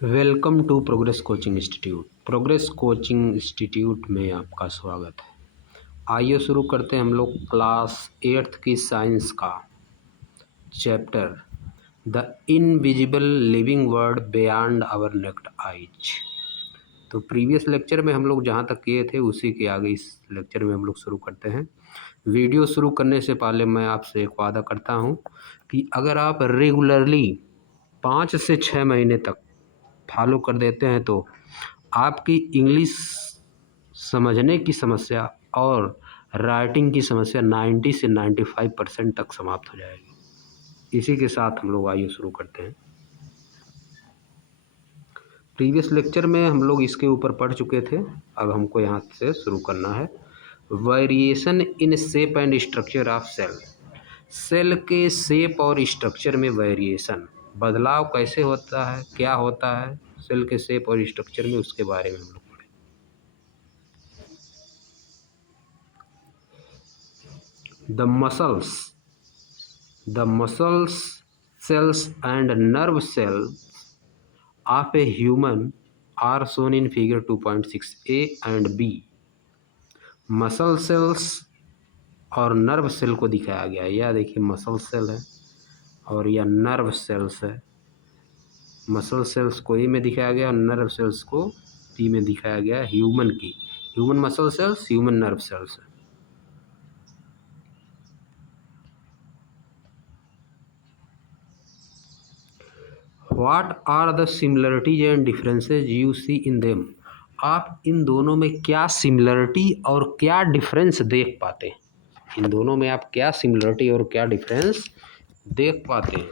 Welcome to Progress Coaching Institute. Progress Coaching Institute में आपका स्वागत है। आइए शुरू करते हैं हम लोग क्लास 8th की साइंस का chapter the invisible living world beyond our naked eyes. तो प्रीवियस लेक्चर में हम लोग जहाँ तक किए थे उसी के आगे इस लेक्चर में हम लोग शुरू करते हैं। वीडियो शुरू करने से पहले मैं आपसे एक वादा करता हूँ कि अगर आप रेगुलरली 5 से 6 महीने तक फॉलो कर देते हैं तो आपकी इंग्लिश समझने की समस्या और राइटिंग की समस्या 90 से 95% तक समाप्त हो जाएगी। इसी के साथ हम लोग आइए शुरू करते हैं। प्रीवियस लेक्चर में हम लोग इसके ऊपर पढ़ चुके थे, अब हमको यहाँ से शुरू करना है। Variation in shape and structure of cell. Cell के शेप और स्ट्रक्चर में वेरिएशन, बदलाव कैसे होता है, क्या होता है सेल के शेप और स्ट्रक्चर में, उसके बारे में हम लोग पढ़ें। The muscles, cells and nerve cells of a human are shown in figure 2.6a and b। Muscle cells और नर्व सेल को दिखाया गया है। यह देखिए मसल सेल है और यह नर्व सेल्स है। मसल सेल्स को ए में दिखाया गया और नर्व सेल्स को बी में दिखाया गया है। Human muscle cells, human nerve cells है। What are the similarities and differences you see in them? आप इन दोनों में क्या सिमिलरिटी और क्या डिफरेंस देख पाते हैं? इन दोनों में आप क्या सिमिलरिटी और क्या डिफरेंस देख पाते हैं?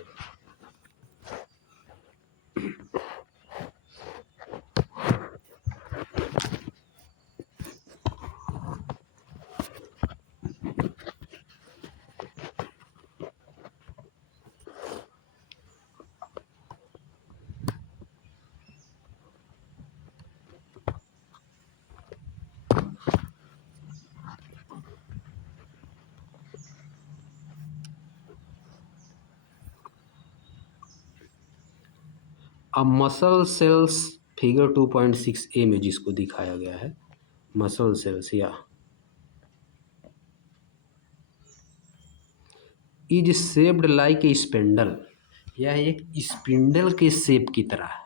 अब मसल सेल्स फिगर 2.6a में जिसको दिखाया गया है, मसल सेल्स या is shaped like a spindle, यह एक स्पिंडल के शेप की तरह है।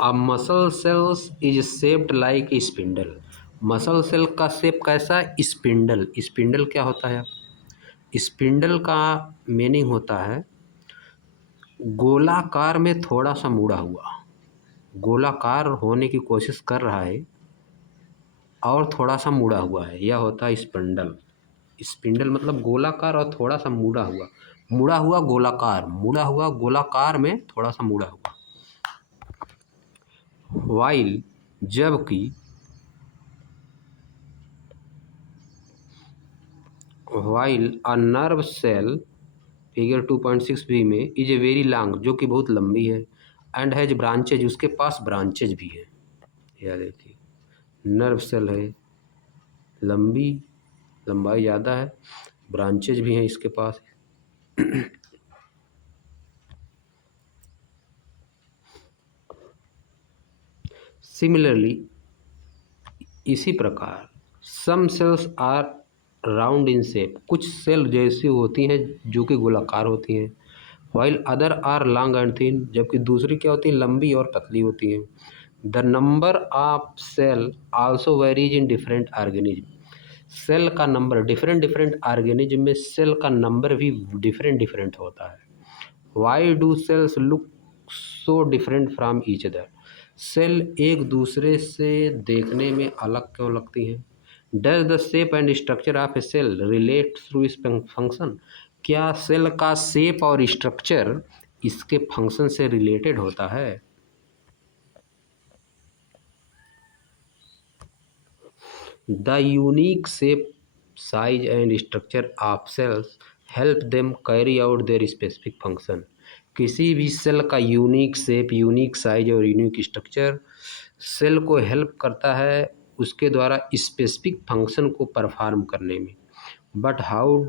A muscle cells is shaped like a spindle, muscle cell का शेप कैसा है? स्पिंडल। स्पिंडल क्या होता है? स्पिंडल का मीनिंग होता है गोलाकार में थोड़ा सा मुड़ा हुआ, गोलाकार होने की कोशिश कर रहा है और थोड़ा सा मुड़ा हुआ है, यह होता है स्पिंडल। स्पिंडल मतलब गोलाकार और थोड़ा सा मुड़ा हुआ, मुड़ा हुआ गोलाकार, मुड़ा हुआ गोलाकार में थोड़ा सा मुड़ा हुआ। वाइल जबकि a nerve cell figure 2.6b में इज ए वेरी लॉन्ग, जो कि बहुत लंबी है, एंड हैज ब्रांचेज, उसके पास ब्रांचेज भी है। यह देखिए नर्व सेल है, लंबी, लंबाई ज़्यादा है, ब्रांचेज भी हैं इसके पास। सिमिलरली इसी प्रकार some cells are round in shape, कुछ सेल जैसी होती हैं जो कि गोलाकार होती हैं। While other are long and thin, जबकि दूसरी क्या होती हैं? लंबी और पतली होती हैं। The number of cell also varies in different organism, cell का नंबर डिफरेंट डिफरेंट ऑर्गेनिज्म में सेल का नंबर भी डिफरेंट डिफरेंट होता है। Why do cells look so different from each other, cell एक दूसरे से देखने में अलग क्यों लगती हैं? Does the shape and structure of a cell relate through its function, क्या सेल का शेप और स्ट्रक्चर इसके फंक्शन से रिलेटेड होता है? The unique shape, size and structure of cells help them carry out their specific function, किसी भी cell का यूनिक शेप, यूनिक साइज और यूनिक स्ट्रक्चर सेल को हेल्प करता है उसके द्वारा स्पेसिफिक फंक्शन को परफॉर्म करने में। But how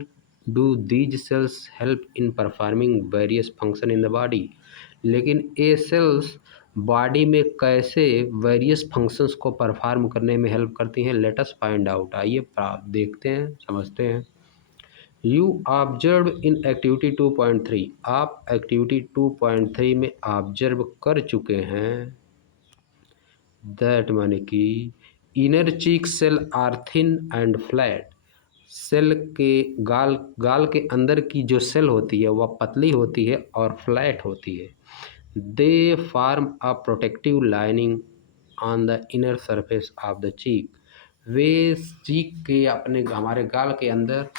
do these cells help in performing various function in the body? लेकिन ये सेल्स बॉडी में कैसे वेरियस फंक्शंस को परफॉर्म करने में हेल्प करती हैं? Let us find out. आइए देखते हैं, समझते हैं। यू ऑब्जर्व इन एक्टिविटी 2.3, आप एक्टिविटी 2.3 में ऑब्जर्व कर चुके हैं दैट माने कि inner cheek cell are thin and flat. Cell के गाल के अंदर की जो सेल होती है वह पतली होती है और फ्लैट होती है। They form a protective lining on the inner surface of the cheek. वे चीक के अपने हमारे गाल के अंदर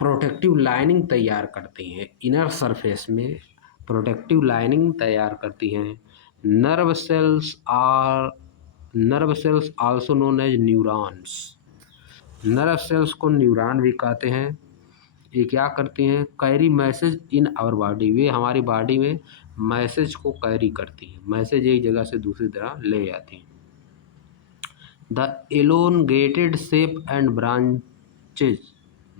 प्रोटेक्टिव लाइनिंग तैयार करती हैं, इनर सरफेस में प्रोटेक्टिव लाइनिंग तैयार करती हैं। Nerve cells also known as neurons. Nerve cells को न्यूरॉन भी कहते हैं। ये क्या करती हैं? Carry message in our body. वे हमारी बॉडी में मैसेज को कैरी करती हैं, मैसेज एक जगह से दूसरी तरह ले जाती हैं। The elongated shape and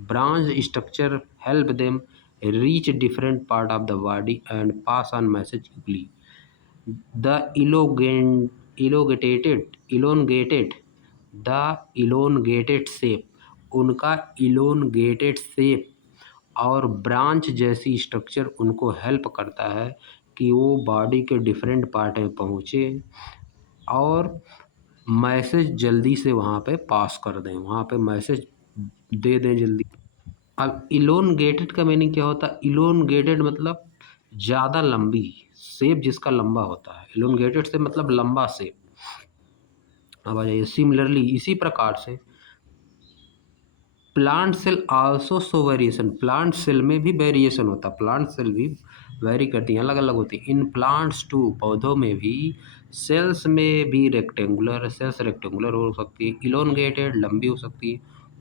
branch structure help them reach different part of the body and pass on message quickly. The elongated shape, उनका elongated shape और ब्रांच जैसी स्ट्रक्चर उनको हेल्प करता है कि वो बॉडी के डिफरेंट पार्ट में पहुँचे और मैसेज जल्दी से वहाँ पे पास कर दें, वहाँ पे मैसेज दे दें जल्दी। अब इलोनगेटेड का मीनिंग क्या होता है? इलोनगेटेड मतलब ज़्यादा लंबी, शेप जिसका लंबा होता है। इलोनगेटेड से मतलब लंबा शेप। अब आ जाइए, सिमिलरली इसी प्रकार से plant cell also show variation. Plant cell में भी वेरिएशन होता है, प्लांट सेल भी वेरी करती हैं, अलग अलग होती हैं। इन प्लांट्स टू, पौधों में भी, सेल्स में भी रेक्टेंगुलर, सेल्स रेक्टेंगुलर हो सकती है, इलोनगेटेड लंबी हो सकती है,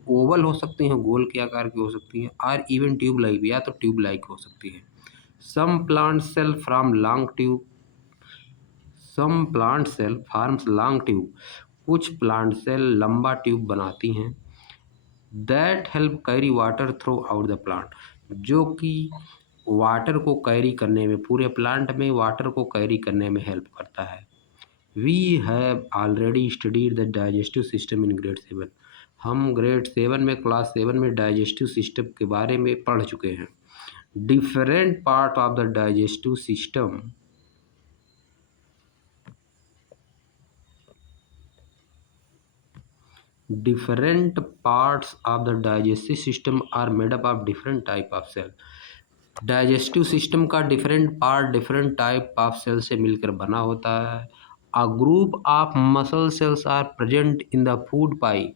ओवल हो सकती हैं, गोल के आकार की हो सकती हैं, और इवन ट्यूब लाइक, या तो ट्यूब लाइक हो सकती है। Some plant cell from long tube, some plant cell forms long tube. कुछ प्लांट सेल लंबा ट्यूब बनाती हैं। That help carry water throughout the plant, जो कि वाटर को कैरी करने में, पूरे प्लांट में वाटर को कैरी करने में हेल्प करता है। We have already studied the digestive system in grade 7। हम ग्रेड 7 में, क्लास 7 में डाइजेस्टिव सिस्टम के बारे में पढ़ चुके हैं। Different part of the digestive system, different parts of the digestive system are made up of different type of cell। Digestive system का different part different type of cell से मिलकर बना होता है। A group of muscle cells are present in the food pipe.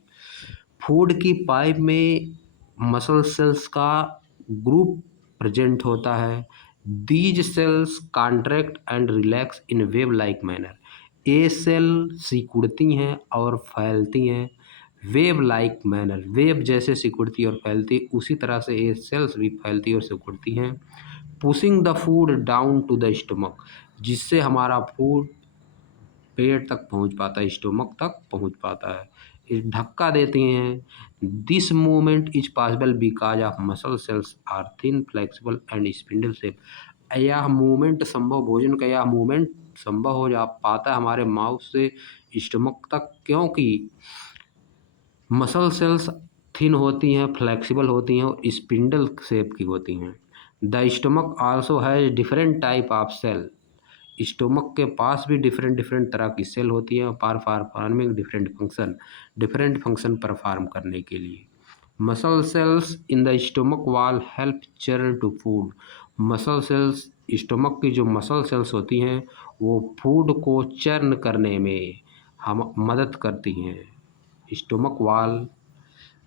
Food की pipe में muscle cells का group present होता है। These cells contract and relax in wave like manner. ये सेल सिकुड़ती हैं और फैलती हैं वेव लाइक मैनर, वेव जैसे सिकुड़ती और फैलती, उसी तरह से ये सेल्स भी फैलती और सिकुड़ती हैं। Pushing the food down to the stomach, जिससे हमारा फूड पेट तक पहुंच पाता है, स्टमक तक पहुंच पाता है, ये धक्का देती हैं। This movement is possible because of muscle cells are thin, flexible and spindle shape. यह मूवमेंट संभव, भोजन का यह मूवमेंट संभव हो जा पाता है हमारे माउथ से स्टमक तक, क्योंकि मसल सेल्स थिन होती हैं, फ्लेक्सिबल होती हैं और स्पिंडल शेप की होती हैं। The stomach also has different type of cell. Stomach के पास भी डिफरेंट डिफरेंट तरह की सेल होती हैं परफॉर्मिंग डिफरेंट फंक्शन परफॉर्म करने के लिए। Muscle cells in the stomach wall help churn to food. Muscle cells, stomach की जो मसल सेल्स होती हैं वो फूड को चर्न करने में हम मदद करती हैं। Stomach wall,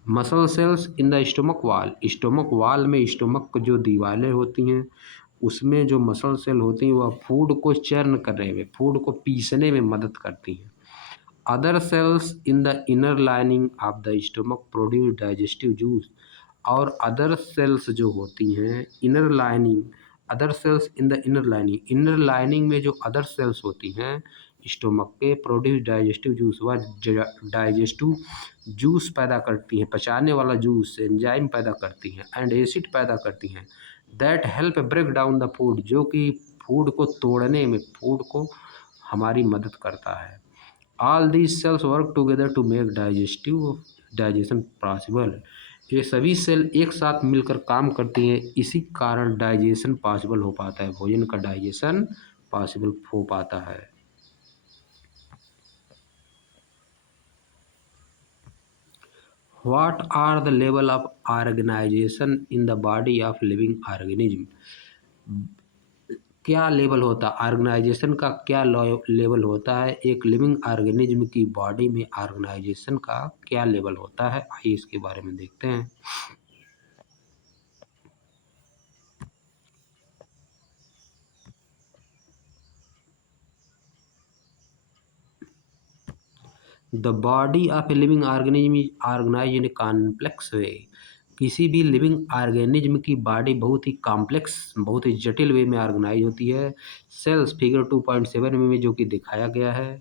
muscle cells in the stomach wall, stomach wall में स्टोमक जो दीवारें होती हैं उसमें जो मसल सेल होती हैं वह फूड को चर्न करने में, फूड को पीसने में मदद करती हैं। Other sales in the inner lining of the stomach produce digestive juice. और अदर सेल्स जो होती हैं inner lining, other sales in the inner lining, inner lining में जो अदर सेल्स होती हैं स्टोमक के प्रोड्यूस डाइजेस्टिव जूस, वह डाइजेस्टिव जूस पैदा करती हैं, पचाने वाला जूस, एंजाइम पैदा करती हैं एंड एसिड पैदा करती हैं that help break down the food, जो कि फूड को तोड़ने में, फूड को हमारी मदद करता है। All these cells work together to make digestion possible, ये सभी सेल एक साथ मिलकर काम करती हैं, इसी कारण डाइजेशन पॉसिबल हो पाता है, भोजन का डाइजेशन पॉसिबल हो पाता है। What are the level of organization in the body of living organism? क्या लेवल होता है ऑर्गेनाइजेशन का, क्या लेवल होता है एक लिविंग ऑर्गेनिज्म की बॉडी में, ऑर्गेनाइजेशन का क्या लेवल होता है, आइए इसके बारे में देखते हैं। The body of a living organism is organise in a complex way, किसी भी लिविंग ऑर्गेनिज्म की बॉडी बहुत ही कॉम्प्लेक्स, बहुत ही जटिल वे में ऑर्गेनाइज होती है। सेल्स फिगर 2.7 में जो कि दिखाया गया है,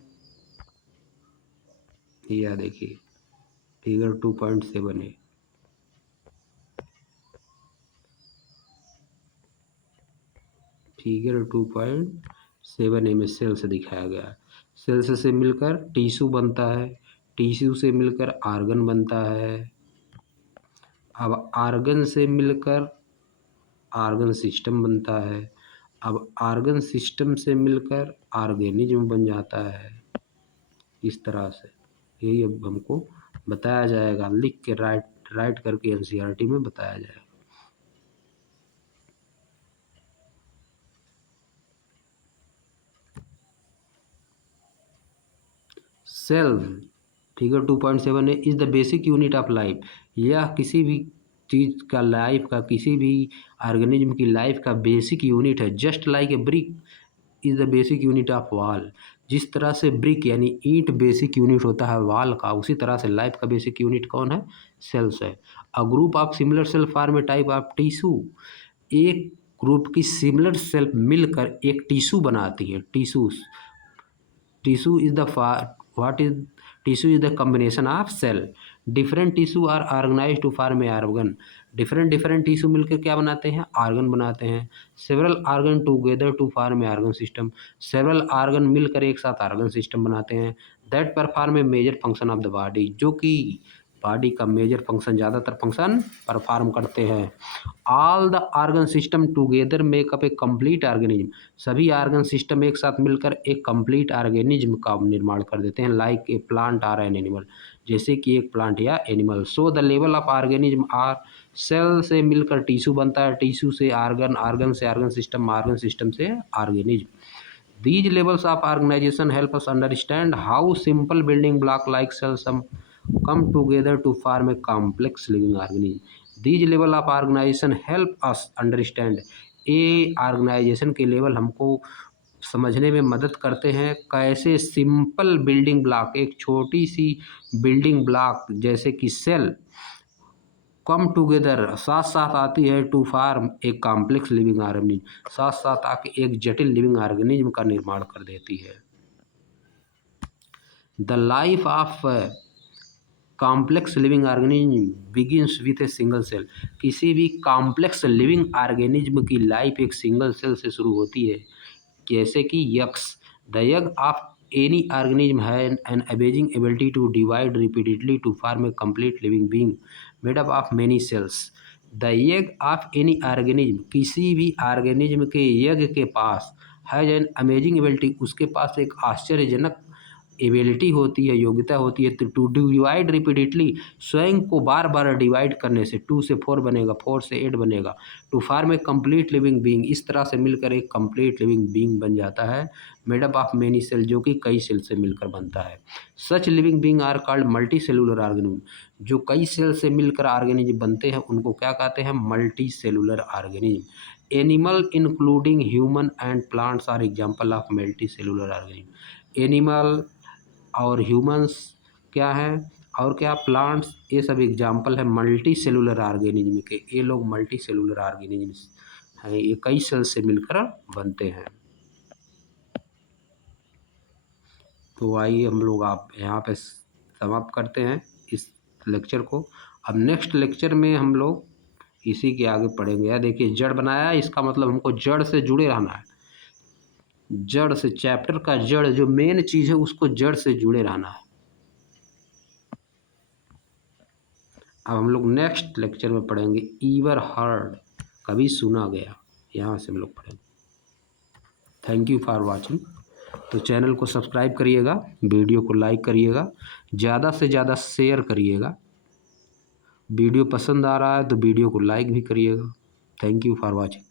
यह देखिए फिगर 2.7 है, फिगर 2.7 में सेल्स दिखाया गया है। सेल्स से मिलकर टिश्यू बनता है, टिश्यू से मिलकर आर्गन बनता है, अब आर्गन से मिलकर आर्गन सिस्टम बनता है, अब आर्गन सिस्टम से मिलकर ऑर्गेनिज्म बन जाता है। इस तरह से यही अब हमको बताया जाएगा, लिख के राइट करके एनसीईआरटी में बताया जाएगा। सेल फिगर 2.7 है, is the basic unit of life, यह किसी भी चीज़ का, लाइफ का, किसी भी ऑर्गेनिज्म की लाइफ का बेसिक यूनिट है। Just like a brick is the basic unit of wall, जिस तरह से ब्रिक यानी ईंट बेसिक यूनिट होता है वॉल का, उसी तरह से लाइफ का बेसिक यूनिट कौन है, सेल्स है। A group of similar cell form a type of tissue, एक ग्रुप की सिमिलर सेल मिलकर एक टिश्यू बनाती है। Tissue is the what is tissue is the combination of cell, different tissue are organized to form a organ, different tissue मिलकर क्या बनाते हैं, ऑर्गन बनाते हैं। several organ together to form a organ system, several organ मिलकर एक साथ organ system बनाते हैं। that perform a major function of the body, जो कि बॉडी का मेजर फंक्शन, ज़्यादातर फंक्शन परफॉर्म करते हैं। All the organ system together makeup A complete organism, सभी ऑर्गन सिस्टम एक साथ मिलकर एक कंप्लीट ऑर्गेनिज्म का निर्माण कर देते हैं। Like a plant or an animal, जैसे कि एक प्लांट या animal. So the level of organism are, cell से मिलकर टिश्यू बनता है, टिश्यू से ऑर्गन, ऑर्गन से ऑर्गन सिस्टम से organism. These levels of organization help us understand how simple building block like cells come together to form a complex living organism. These level of organization help us understand, ये organisation के level हमको समझने में मदद करते हैं, कैसे simple building block, एक छोटी सी बिल्डिंग ब्लॉक जैसे कि सेल कम टुगेदर, साथ साथ आती है, टू फार्म एक कॉम्प्लेक्स लिविंग ऑर्गेनिज्म, साथ साथ आके एक जटिल लिविंग ऑर्गेनिज्म का निर्माण कर देती है। The life of complex living organism begins with a single cell, किसी भी कॉम्प्लेक्स लिविंग ऑर्गेनिज्म की लाइफ एक सिंगल सेल से शुरू होती है। जैसे कि यक्स, the egg of any organism has an amazing ability to divide repeatedly to form a complete living being made up of many cells. The egg of any organism, किसी भी ऑर्गेनिज्म के एग के पास हैज एन अमेजिंग एबिलिटी, उसके पास एक आश्चर्यजनक ability होती है, योग्यता होती है, टू डिवाइड रिपीटेडली, स्वयं को बार बार डिवाइड करने से, 2 से 4 बनेगा, 4 से 8 बनेगा, to form a complete living being, इस तरह से मिलकर एक कंप्लीट लिविंग बीइंग बन जाता है। Made up of many cell, जो कि कई सेल से मिलकर बनता है। Such living being are called multi cellular organism, जो कई सेल से मिलकर ऑर्गेनिज्म बनते हैं उनको क्या कहते हैं, multi cellular organism. Animal including human and plants are example of multi cellular organism. Animal और ह्यूमंस क्या हैं, और क्या प्लांट्स, ये सब एग्जाम्पल है मल्टी सेलुलर ऑर्गेनिज्म के। ये लोग मल्टी सेलुलर ऑर्गेनिज्म हैं, ये कई सेल से मिलकर बनते हैं। तो आइए हम लोग आप यहाँ पे समाप्त करते हैं इस लेक्चर को। अब नेक्स्ट लेक्चर में हम लोग इसी के आगे पढ़ेंगे। यार देखिए, जड़ बनाया, इसका मतलब हमको जड़ से जुड़े रहना है। जड़ से, चैप्टर का जड़ जो मेन चीज़ है उसको जड़ से जुड़े रहना है। अब हम लोग नेक्स्ट लेक्चर में पढ़ेंगे ईवर हर्ड, कभी सुना गया, यहाँ से हम लोग पढ़ेंगे। Thank you for watching. तो चैनल को सब्सक्राइब करिएगा, वीडियो को लाइक करिएगा, ज़्यादा से ज़्यादा शेयर करिएगा। वीडियो पसंद आ रहा है तो वीडियो को लाइक भी करिएगा। Thank you for watching.